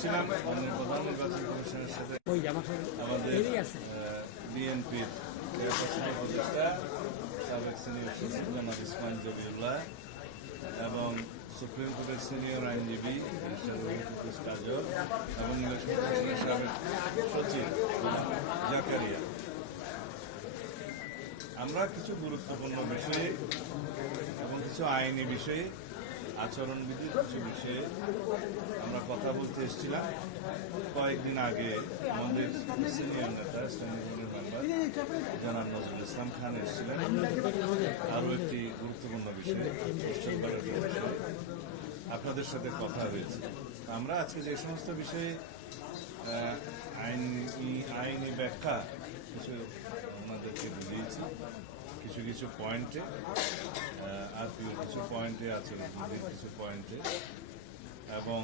ছিলাম প্রধান নির্বাচন কমিশনের সাথে আমাদের বিএনপির উপদেষ্টা সাবেক সিনিয়র সচিব জনাব ইসমাইল জবিউল্লাহ এবং সুপ্রিম কোর্টের সিনিয়র আইনজীবী কাজল এবং ইলেকশন কমিশনের সাবেক সচিব জাকারিয়া। আমরা কিছু গুরুত্বপূর্ণ বিষয়ে এবং কিছু আইনি বিষয়ে আচরণবিধির কিছু বিষয়ে আমরা কথা বলতে এসেছিলাম। কয়েকদিন আগে আমাদের সিনিয়র নেতা স্ট্যান্ডিং কমিটির মেম্বার জনাব নজরুল ইসলাম খান এসেছিলেন আরও একটি গুরুত্বপূর্ণ বিষয়ে আপনাদের সাথে কথা হয়েছে। আমরা আজকে যে সমস্ত বিষয়ে আইনি ব্যাখ্যা কিছু ওনাদেরকে বুঝিয়েছি, কিছু কিছু পয়েন্টে আর কিছু পয়েন্টে আছে কিছু পয়েন্টে, এবং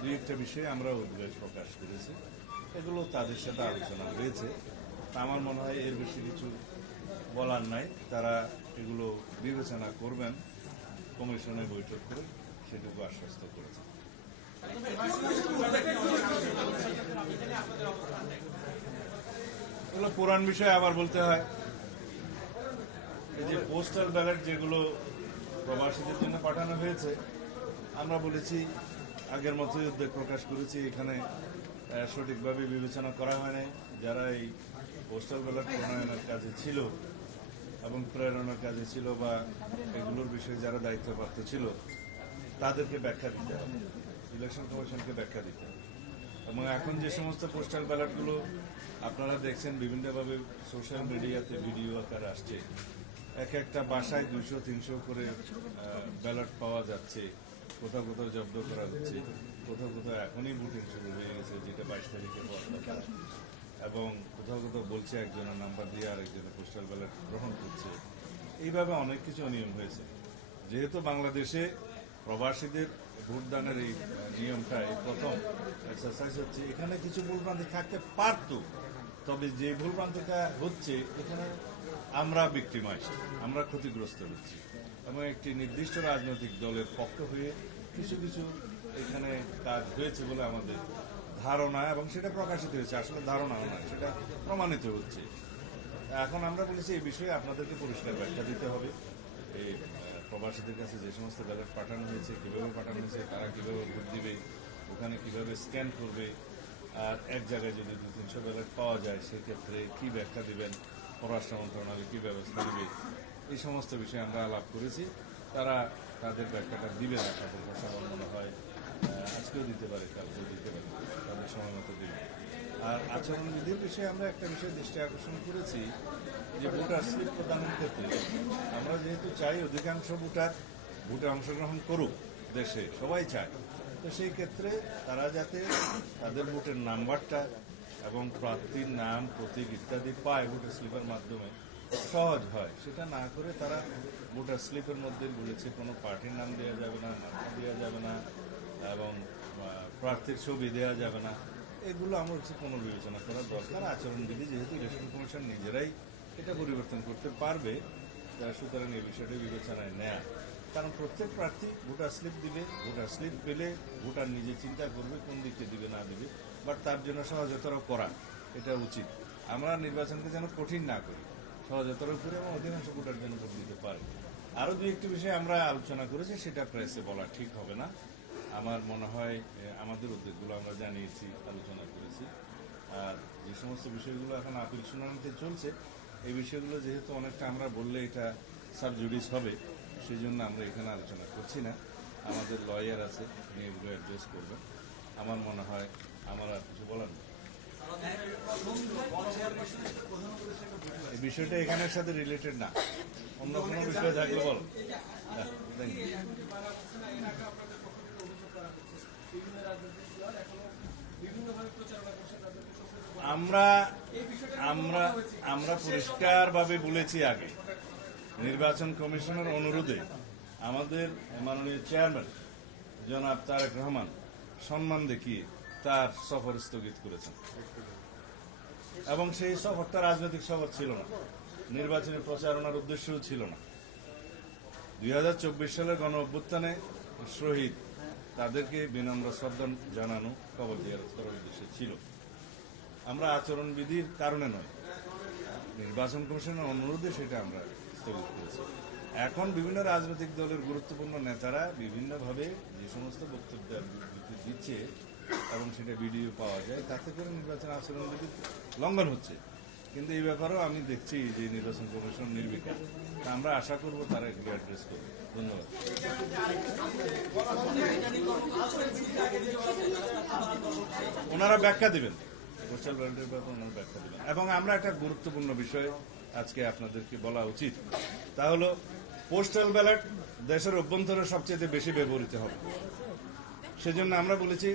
দুই একটা বিষয়ে আমরা উদ্বেগ প্রকাশ করেছি। এগুলো তাদের সাথে আলোচনা হয়েছে। আমার মনে হয় এর বেশি কিছু বলার নাই। তারা এগুলো বিবেচনা করবেন, কমিশনে বৈঠক করে সেটুকু আশ্বস্ত করেছে। এগুলো পুরান বিষয় আবার বলতে হয়। এই যে পোস্টাল ব্যালট যেগুলো প্রবাসীদের জন্য পাঠানো হয়েছে, আমরা বলেছি আগের মতোই উদ্বেগ প্রকাশ করেছি। এখানে সঠিকভাবে বিবেচনা করা হয় নাই। যারা এই পোস্টাল ব্যালট প্রণয়নের কাজে ছিল এবং প্রেরণার কাজে ছিল বা এগুলোর বিষয়ে যারা দায়িত্বপ্রাপ্ত ছিল তাদেরকে ব্যাখ্যা দিতে হবে, ইলেকশন কমিশনকে ব্যাখ্যা দিতে হবে। এবং এখন যে সমস্ত পোস্টাল ব্যালটগুলো আপনারা দেখছেন বিভিন্নভাবে সোশ্যাল মিডিয়াতে ভিডিও আকারে আসছে, এক একটা বাসায় 200-300 করে ব্যালট পাওয়া যাচ্ছে, কোথাও কোথাও জব্দ করা হচ্ছে, কোথাও কোথাও এখনই ভোটিং শুরু হয়ে গেছে, যেটা 22 তারিখে কথা, এবং কোথাও কোথাও বলছে একজনের নাম্বার দিয়ে আরেকজনের পোস্টাল ব্যালট গ্রহণ করছে। এইভাবে অনেক কিছু অনিয়ম হয়েছে। যেহেতু বাংলাদেশে প্রবাসীদের ভোটদানের এই নিয়মটা এই প্রথম এক্সারসাইজ হচ্ছে, এখানে কিছু ভুলভ্রান্তি থাকতে পারত, তবে যে ভুলভ্রান্তিটা হচ্ছে এখানে আমরা ভিক্টিমাইজ, আমরা ক্ষতিগ্রস্ত হচ্ছি এবং একটি নির্দিষ্ট রাজনৈতিক দলের পক্ষ হয়ে কিছু কিছু এখানে কাজ হয়েছে বলে আমাদের ধারণা, এবং সেটা প্রকাশিত হয়েছে। আসলে ধারণাও নয়, সেটা প্রমাণিত হচ্ছে। এখন আমরা বলেছি এই বিষয়ে আপনাদেরকে পরিষ্কার ব্যাখ্যা দিতে হবে। এই প্রবাসীদের কাছে যে সমস্ত ব্যালট পাঠানো হয়েছে, কীভাবে পাঠানো হয়েছে, তারা কীভাবে ভোট দিবে, ওখানে কীভাবে স্ক্যান করবে, আর এক জায়গায় যদি 200-300 ব্যালট পাওয়া যায় সেক্ষেত্রে কী ব্যাখ্যা দিবেন, পররাষ্ট্র মন্ত্রণালয় কী ব্যবস্থা নেবে, এই সমস্ত বিষয়ে আমরা আলাপ করেছি। তারা তাদের ব্যাখ্যাটা দিবে না, তাদের ভাষা মনে হয় আজকেও দিতে পারে, কালকেও দিতে পারে, তাদের সময় মতো দিবে। আর আচরণবিধির বিষয়ে আমরা একটা বিষয় দৃষ্টি আকর্ষণ করেছি যে ভোটার স্লিপ প্রদানের ক্ষেত্রে আমরা যেহেতু চাই অধিকাংশ ভোটার ভোটে অংশগ্রহণ করুক, দেশে সবাই চায়, তো সেই ক্ষেত্রে তারা যাতে তাদের ভোটের নাম্বারটা এবং প্রার্থীর নাম, প্রতীক ইত্যাদি পায় ভোটার স্লিপের মাধ্যমে, সহজ হয়। সেটা না করে তারা ভোটার স্লিপের মধ্যে বলেছে কোনো পার্টির নাম দেওয়া যাবে না, নাম দেওয়া যাবে না, এবং প্রার্থীর ছবি দেওয়া যাবে না। এগুলো আমার হচ্ছে পুনর্বিবেচনা করার দরকার। আচরণবিধি যেহেতু ইলেকশন কমিশন নিজেরাই এটা পরিবর্তন করতে পারবে, সুতরাং এই বিষয়টি বিবেচনায় নেয়া। কারণ প্রত্যেক প্রার্থী ভোটার স্লিপ দিবে, ভোটার স্লিপ পেলে ভোটার নিজে চিন্তা করবে কোন দিকে দিবে না দিবে, বাট তার জন্য সহজতর করা এটা উচিত। আমরা নির্বাচনকে যেন কঠিন না করি, সহজতর করে এবং অধিকাংশ ভোটার যেন ভোট দিতে পারে। আরও দু একটি বিষয় আমরা আলোচনা করেছি, সেটা প্রেসে বলা ঠিক হবে না। আমার মনে হয় আমাদের উদ্যোগগুলো আমরা জানিয়েছি, আলোচনা করেছি। আর যে সমস্ত বিষয়গুলো এখন আপিল শুনানিতে চলছে, এই বিষয়গুলো যেহেতু অনেকটা আমরা বললে এটা সাবজুডিস হবে, সেই জন্য আমরা এখানে আলোচনা করছি না। আমাদের লয়ার আছে, উনি এগুলো অ্যাড্রেস করবেন। আমার মনে হয় আমার আর কিছু বলার নেই। এই বিষয়টা এখানের সাথে রিলেটেড না, অন্য কোনো বিষয় থাকলে বলো। আমরা আমরা আমরা পরিষ্কারভাবে বলেছি আগে, নির্বাচন কমিশনের অনুরোধে আমাদের মাননীয় চেয়ারম্যান জনাব তারেক রহমান সম্মান দেখিয়ে তার সফর স্থগিত করেছেন, এবং সেই সফরটা রাজনৈতিক সফর ছিল না, নির্বাচনী প্রচারণার উদ্দেশ্যও ছিল না। 2024 সালের গণ অভ্যুত্থানে শহীদ তাদেরকে বিনম্র শ্রদ্ধা জানানো, কবর জিয়ারত করার উদ্দেশ্যে ছিল। আমরা আচরণবিধির কারণে নয়, নির্বাচন কমিশনের অনুরোধে সেটা আমরা স্থগিত করেছি। এখন বিভিন্ন রাজনৈতিক দলের গুরুত্বপূর্ণ নেতারা বিভিন্নভাবে যে সমস্ত বক্তব্য দিচ্ছে এবং সেটা ভিডিও পাওয়া যায়, তাতে করে নির্বাচন আচরণবিধি লঙ্ঘন হচ্ছে। কিন্তু এই ব্যাপারেও আমি দেখছি যে নির্বাচন কমিশন নির্বিকার। তা আমরা আশা করব তারা এগুলো অ্যাড্রেস করবে। ধন্যবাদ। ওনারা ব্যাখ্যা দেবেন, পোস্টাল ব্যালটের ব্যাপারে ওনারা ব্যাখ্যা দেবেন। এবং আমরা একটা গুরুত্বপূর্ণ বিষয় আজকে আপনাদেরকে বলা উচিত, তা হলো পোস্টাল ব্যালট দেশের অভ্যন্তরে সবচেয়ে বেশি ব্যবহৃত হবে। সেজন্য আমরা বলেছি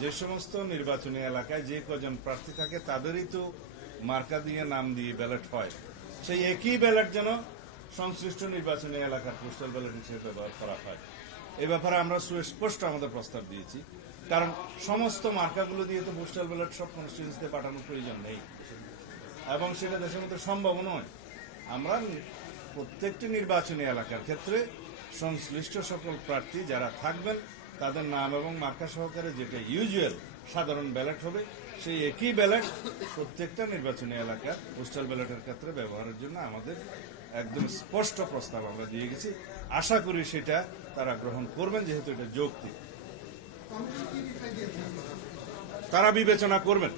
যে সমস্ত নির্বাচনী এলাকায় যে কজন প্রার্থী থাকে তাদেরই তো মার্কা দিয়ে নাম দিয়ে ব্যালট হয়, সেই একই ব্যালট যেন সংশ্লিষ্ট নির্বাচনী এলাকার পোস্টাল ব্যালট হিসেবে ব্যবহার করা হয়। এ ব্যাপারে আমরা সুস্পষ্ট আমাদের প্রস্তাব দিয়েছি, কারণ সমস্ত মার্কাগুলো দিয়ে তো পোস্টাল ব্যালট সব কনস্টিটিউয়েন্সিতে পাঠানোর প্রয়োজন নেই এবং সেটা দেশের মধ্যে সম্ভব নয়। আমরা প্রত্যেকটি নির্বাচনী এলাকার ক্ষেত্রে সংশ্লিষ্ট সকল প্রার্থী যারা থাকবেন তাদের নাম এবং মার্কা সহকারে যেটা ইউজুয়াল সাধারণ ব্যালট হবে, সেই একই ব্যালট প্রত্যেকটা নির্বাচনী এলাকার পোস্টাল ব্যালটের ক্ষেত্রে ব্যবহারের জন্য আমাদের একদম স্পষ্ট প্রস্তাব আমরা দিয়ে গেছি। আশা করি সেটা তারা গ্রহণ করবেন, যেহেতু এটা যৌক্তিক, তারা বিবেচনা করবেন।